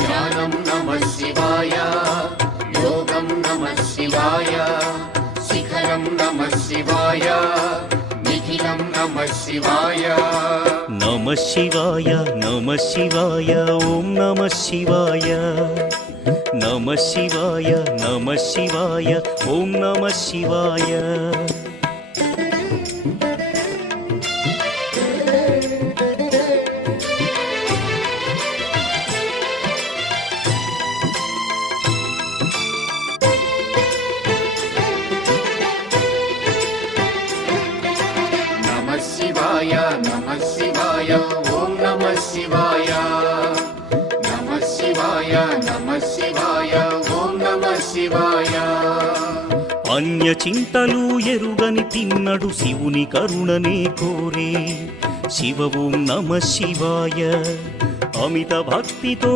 ध्यानं नमः शिवाय योगं नमः शिवाय शिखरं नमः शिवाय निखिलं नमः शिवाय नमः शिवाय ॐ नमः शिवाय नमः शिवाय ॐ नमः शिवाय नमः शिवाय ॐ नमः शिवाय नमः शिवाय ॐ नमः शिवाय अन्य చింతలు ఎరుగని తిన్నడు శివుని కరుణనే కోరే శివ ఓం నమః శివాయ అమిత భక్తితో